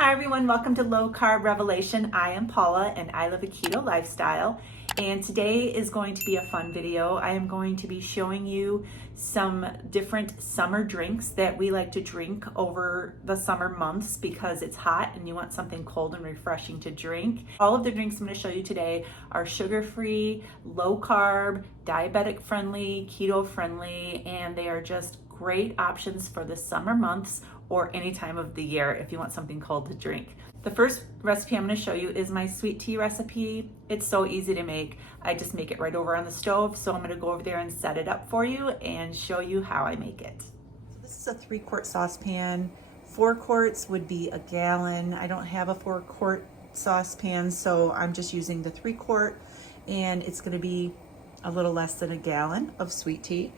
Hi everyone, welcome to Low Carb Revelation. I am Paula and I live a keto lifestyle. And today is going to be a fun video. I am going to be showing you some different summer drinks that we like to drink over the summer months because it's hot and you want something cold and refreshing to drink. All of the drinks I'm going to show you today are sugar-free, low carb, diabetic friendly, keto friendly, and they are just great options for the summer months or any time of the year if you want something cold to drink. The first recipe I'm going to show you is my sweet tea recipe. It's so easy to make. I just make it right over on the stove. So I'm going to go over there and set it up for you and show you how I make it. So this is a 3-quart saucepan. 4 quarts would be a gallon. I don't have a 4-quart saucepan, so I'm just using the 3-quart, and it's going to be a little less than a gallon of sweet tea.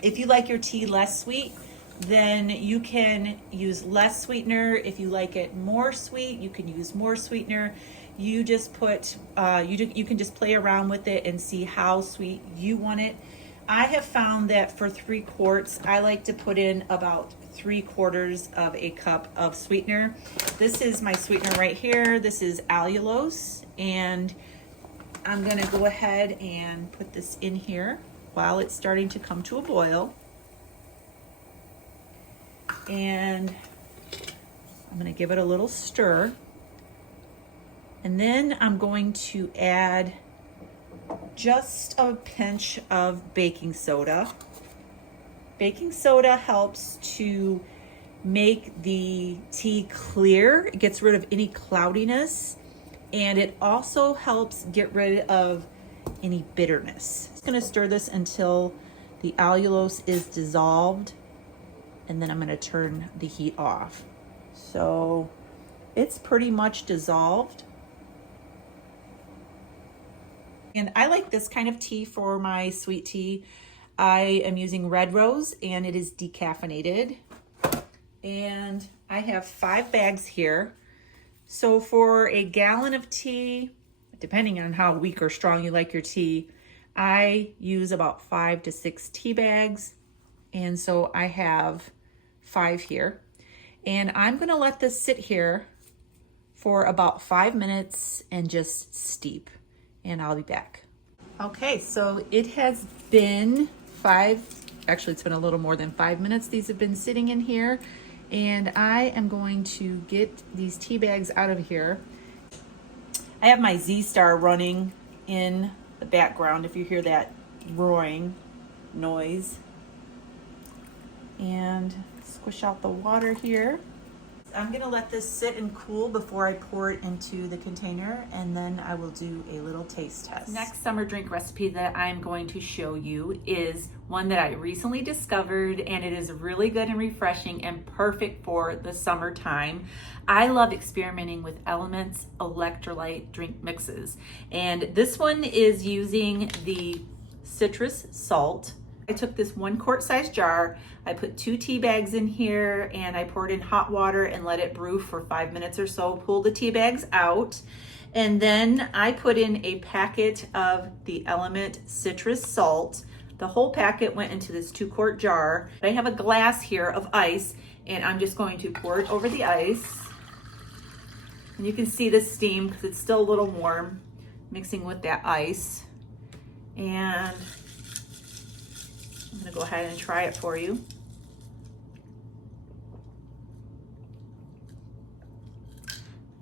If you like your tea less sweet, then you can use less sweetener. If you like it more sweet, you can use more sweetener. You just put, you can just play around with it and see how sweet you want it. I have found that for 3 quarts, I like to put in about 3/4 of a cup of sweetener. This is my sweetener right here. This is allulose, and I'm gonna go ahead and put this in here while it's starting to come to a boil. And I'm going to give it a little stir. And then I'm going to add just a pinch of baking soda. Baking soda helps to make the tea clear. It gets rid of any cloudiness, and it also helps get rid of any bitterness. I'm just going to stir this until the allulose is dissolved, and then I'm going to turn the heat off. So it's pretty much dissolved. And I like this kind of tea for my sweet tea. I am using Red Rose, and it is decaffeinated. And I have 5 bags here. So for a gallon of tea, depending on how weak or strong you like your tea, I use about 5 to 6 tea bags. And so I have 5 here. And I'm gonna let this sit here for about 5 minutes and just steep. And I'll be back. Okay, so it has been it's been a little more than 5 minutes. These have been sitting in here. And I am going to get these tea bags out of here. I have my Z-Star running in the background if you hear that roaring noise. And squish out the water here. I'm gonna let this sit and cool before I pour it into the container, and then I will do a little taste test. Next summer drink recipe that I'm going to show you is one that I recently discovered, and it is really good and refreshing and perfect for the summertime. I love experimenting with Element's electrolyte drink mixes, and this one is using the citrus salt. I took this 1-quart size jar, I put 2 tea bags in here, and I poured in hot water and let it brew for 5 minutes or so, pulled the tea bags out, and then I put in a packet of the Element citrus salt. The whole packet went into this 2-quart jar. I have a glass here of ice, and I'm just going to pour it over the ice. And you can see the steam because it's still a little warm, mixing with that ice. And I'm gonna go ahead and try it for you.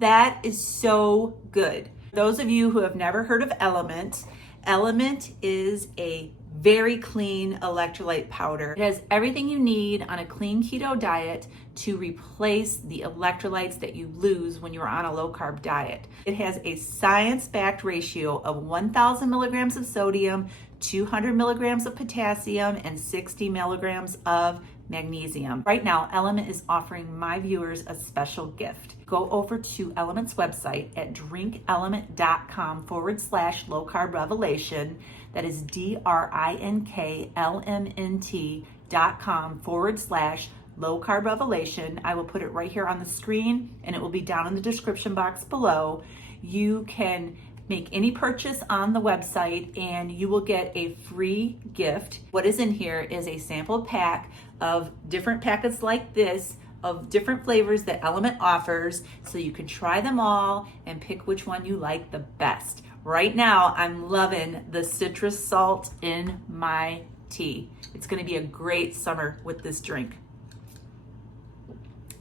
That is so good. Those of you who have never heard of Element, Element is a very clean electrolyte powder. It has everything you need on a clean keto diet to replace the electrolytes that you lose when you're on a low carb diet. It has a science-backed ratio of 1,000 milligrams of sodium, 200 milligrams of potassium, and 60 milligrams of magnesium. Right now, Element is offering my viewers a special gift. Go over to Element's website at drinkelement.com/low carb revelation. That is DRINKLMNT.com/low carb revelation. I will put it right here on the screen, and it will be down in the description box below. You can make any purchase on the website and you will get a free gift. What is in here is a sample pack of different packets like this of different flavors that Element offers so you can try them all and pick which one you like the best. Right now, I'm loving the citrus salt in my tea. It's gonna be a great summer with this drink.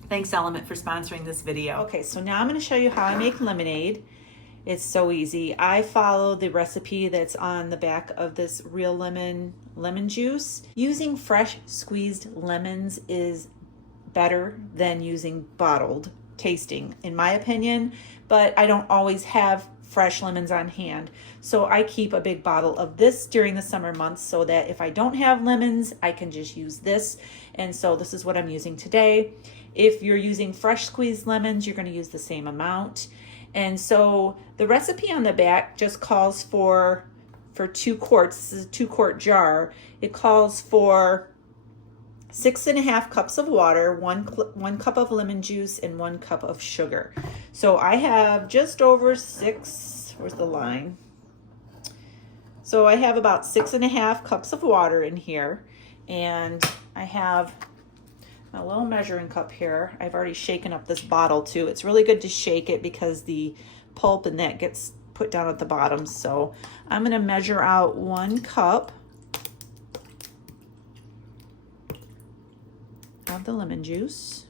Thanks, Element, for sponsoring this video. Okay, so now I'm gonna show you how I make lemonade. It's so easy. I follow the recipe that's on the back of this Real Lemon juice. Using fresh squeezed lemons is better than using bottled tasting, in my opinion, but I don't always have fresh lemons on hand. So I keep a big bottle of this during the summer months so that if I don't have lemons, I can just use this. And so this is what I'm using today. If you're using fresh squeezed lemons, you're gonna use the same amount. And so the recipe on the back just calls for 2 quarts. This is a 2-quart jar. It calls for 6.5 cups of water, 1 cup of lemon juice, and 1 cup of sugar. So I have just over 6, where's the line? So I have about 6.5 cups of water in here, and I have a little measuring cup here. I've already shaken up this bottle too. It's really good to shake it because the pulp and that gets put down at the bottom. So I'm gonna measure out 1 cup of the lemon juice.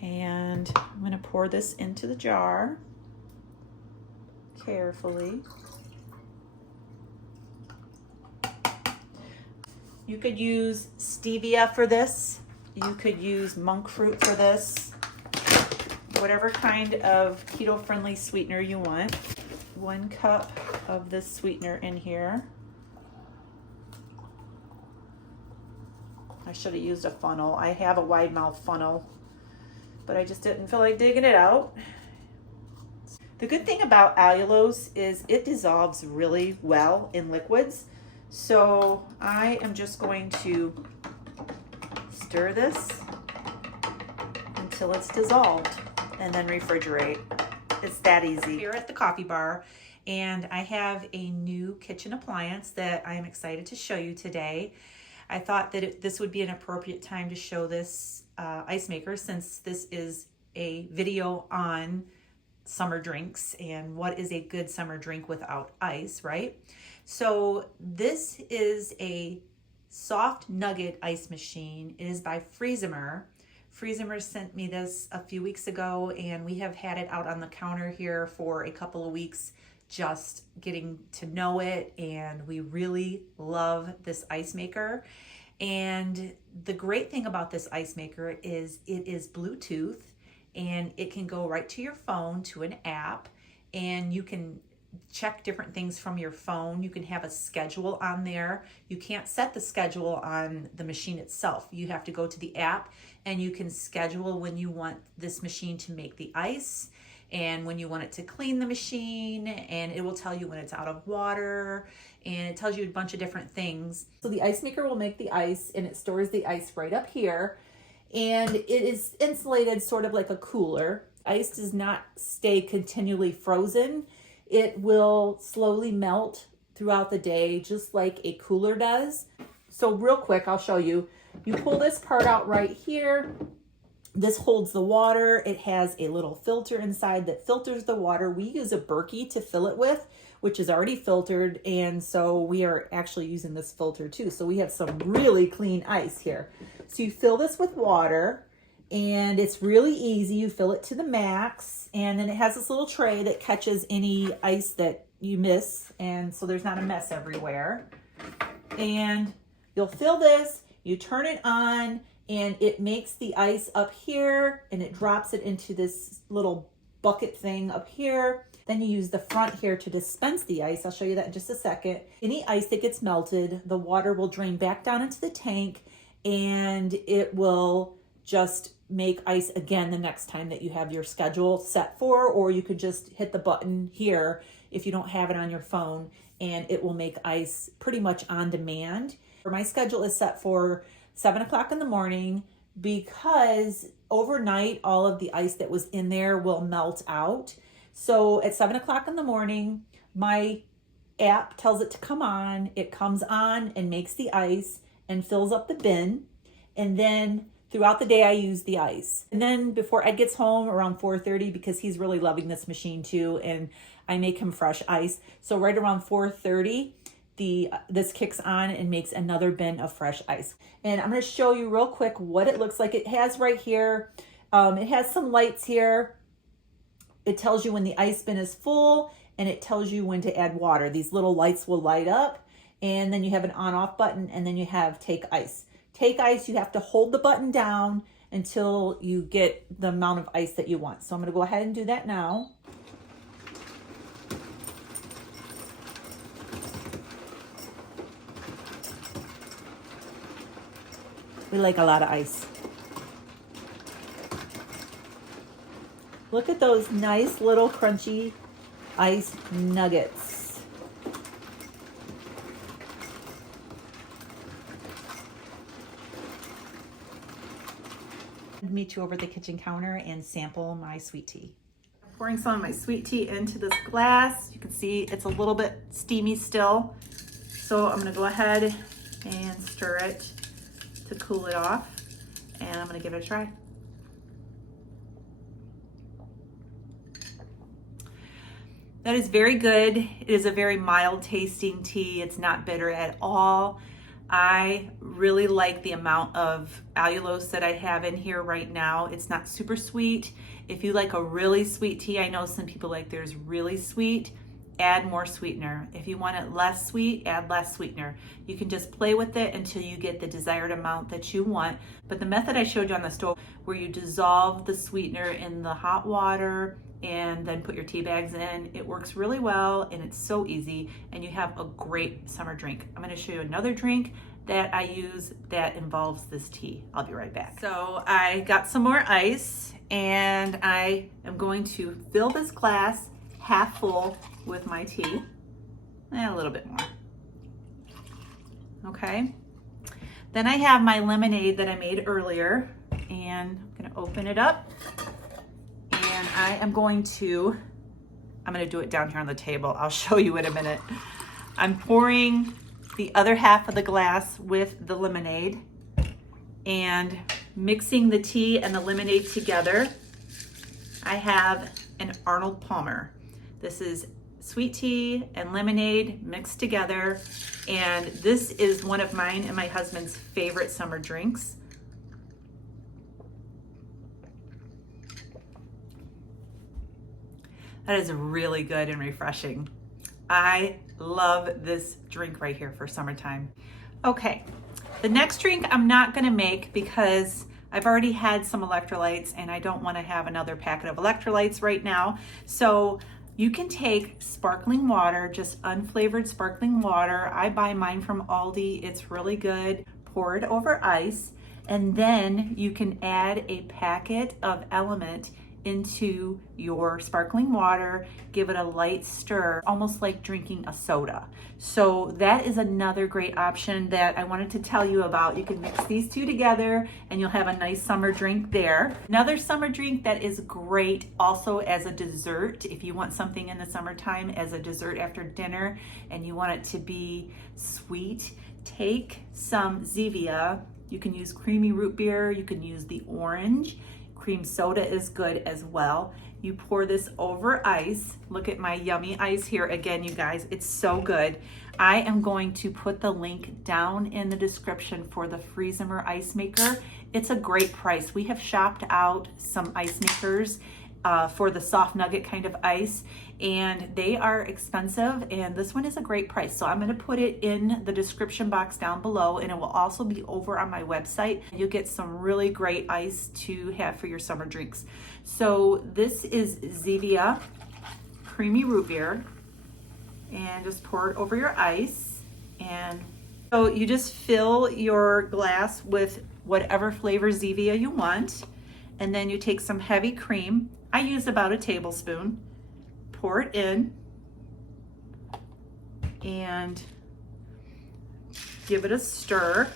And I'm gonna pour this into the jar carefully. You could use stevia for this. You could use monk fruit for this. Whatever kind of keto-friendly sweetener you want. 1 cup of this sweetener in here. I should have used a funnel. I have a wide mouth funnel, but I just didn't feel like digging it out. The good thing about allulose is it dissolves really well in liquids. So I am just going to stir this until it's dissolved and then refrigerate. It's that easy. Here at the coffee bar, and I have a new kitchen appliance that I am excited to show you today. I thought that this would be an appropriate time to show this ice maker, since this is a video on summer drinks and what is a good summer drink without ice, right? So this is a soft nugget ice machine. It is by Freezimer. Freezimer sent me this a few weeks ago, and we have had it out on the counter here for a couple of weeks, just getting to know it, and we really love this ice maker. And the great thing about this ice maker is it is Bluetooth, and it can go right to your phone to an app, and you can check different things from your phone. You can have a schedule on there. You can't set the schedule on the machine itself. You have to go to the app, and you can schedule when you want this machine to make the ice and when you want it to clean the machine, and it will tell you when it's out of water, and it tells you a bunch of different things. So the ice maker will make the ice, and it stores the ice right up here, and it is insulated sort of like a cooler. Ice does not stay continually frozen. It will slowly melt throughout the day, just like a cooler does. So real quick, I'll show you. You pull this part out right here. This holds the water. It has a little filter inside that filters the water. We use a Berkey to fill it with, which is already filtered, and so we are actually using this filter too. So we have some really clean ice here. So you fill this with water, and it's really easy. You fill it to the max, and then it has this little tray that catches any ice that you miss, and so there's not a mess everywhere. And you'll fill this, you turn it on, and it makes the ice up here, and it drops it into this little bucket thing up here. Then you use the front here to dispense the ice. I'll show you that in just a second. Any ice that gets melted, the water will drain back down into the tank, and it will just make ice again the next time that you have your schedule set for, or you could just hit the button here if you don't have it on your phone, and it will make ice pretty much on demand. My schedule is set for 7 o'clock in the morning because overnight all of the ice that was in there will melt out. So at 7 o'clock in the morning, my app tells it to come on. It comes on and makes the ice and fills up the bin. And then throughout the day, I use the ice. And then before Ed gets home around 4:30, because he's really loving this machine too, and I make him fresh ice. So right around 4:30, this kicks on and makes another bin of fresh ice. And I'm going to show you real quick what it looks like. It has right here, it has some lights here. It tells you when the ice bin is full, and it tells you when to add water. These little lights will light up, and then you have an on-off button, and then you have take ice. Take ice, you have to hold the button down until you get the amount of ice that you want. So I'm going to go ahead and do that now. We like a lot of ice. Look at those nice little crunchy ice nuggets. Meet you over at the kitchen counter and sample my sweet tea. I'm pouring some of my sweet tea into this glass. You can see it's a little bit steamy still. So I'm gonna go ahead and stir it to cool it off, and I'm gonna give it a try. That is very good. It is a very mild tasting tea. It's not bitter at all. I really like the amount of allulose that I have in here right now. It's not super sweet. If you like a really sweet tea, I know some people like theirs really sweet, add more sweetener. If you want it less sweet, add less sweetener. You can just play with it until you get the desired amount that you want. But the method I showed you on the stove, where you dissolve the sweetener in the hot water and then put your tea bags in, it works really well, and it's so easy, and you have a great summer drink. I'm going to show you another drink that I use that involves this tea. I'll be right back. So I got some more ice, and I am going to fill this glass half full with my tea, and a little bit more. Okay. Then I have my lemonade that I made earlier, and I'm going to open it up. And I'm going to do it down here on the table. I'll show you in a minute. I'm pouring the other half of the glass with the lemonade and mixing the tea and the lemonade together. I have an Arnold Palmer. This is sweet tea and lemonade mixed together. And this is one of mine and my husband's favorite summer drinks. That is really good and refreshing. I love this drink right here for summertime. Okay, the next drink I'm not gonna make because I've already had some electrolytes and I don't wanna have another packet of electrolytes right now. So you can take sparkling water, just unflavored sparkling water. I buy mine from Aldi, it's really good. Pour it over ice, and then you can add a packet of Element into your sparkling water, give it a light stir, almost like drinking a soda. So that is another great option that I wanted to tell you about. You can mix these two together and you'll have a nice summer drink there. Another summer drink that is great also as a dessert, if you want something in the summertime as a dessert after dinner and you want it to be sweet, take some Zevia. You can use creamy root beer, you can use the orange. Cream soda is good as well. You pour this over ice. Look at my yummy ice here again, you guys. It's so good. I am going to put the link down in the description for the Freezimer Ice Maker. It's a great price. We have shopped out some ice makers for the soft nugget kind of ice, and they are expensive, and this one is a great price. So I'm going to put it in the description box down below, and it will also be over on my website. You'll get some really great ice to have for your summer drinks. So this is Zevia creamy root beer, and just pour it over your ice. And so you just fill your glass with whatever flavor Zevia you want, and then you take some heavy cream. I use about a tablespoon. Pour it in and give it a stir.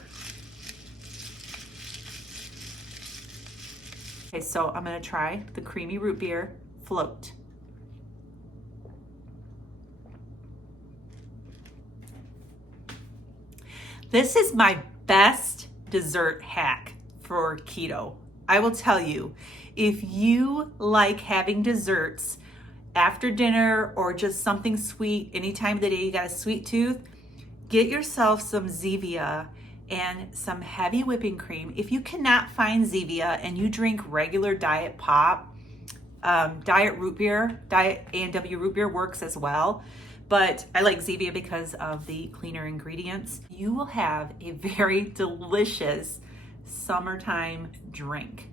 Okay, so I'm gonna try the creamy root beer float. This is my best dessert hack for keto. I will tell you, if you like having desserts after dinner or just something sweet, any time of the day you got a sweet tooth, get yourself some Zevia and some heavy whipping cream. If you cannot find Zevia and you drink regular diet pop, diet root beer, diet A&W root beer works as well. But I like Zevia because of the cleaner ingredients. You will have a very delicious summertime drink.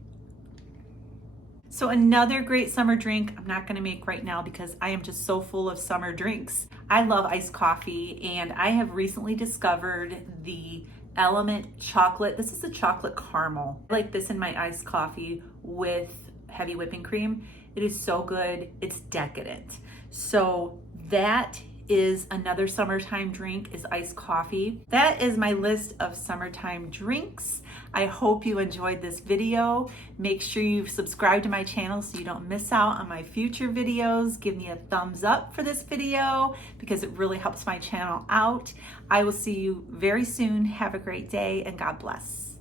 So another great summer drink I'm not gonna make right now because I am just so full of summer drinks. I love iced coffee, and I have recently discovered the Element chocolate. This is a chocolate caramel. I like this in my iced coffee with heavy whipping cream. It is so good, it's decadent. So that is another summertime drink, is iced coffee. That is my list of summertime drinks. I hope you enjoyed this video. Make sure you subscribe to my channel so you don't miss out on my future videos. Give me a thumbs up for this video because it really helps my channel out. I will see you very soon. Have a great day and God bless.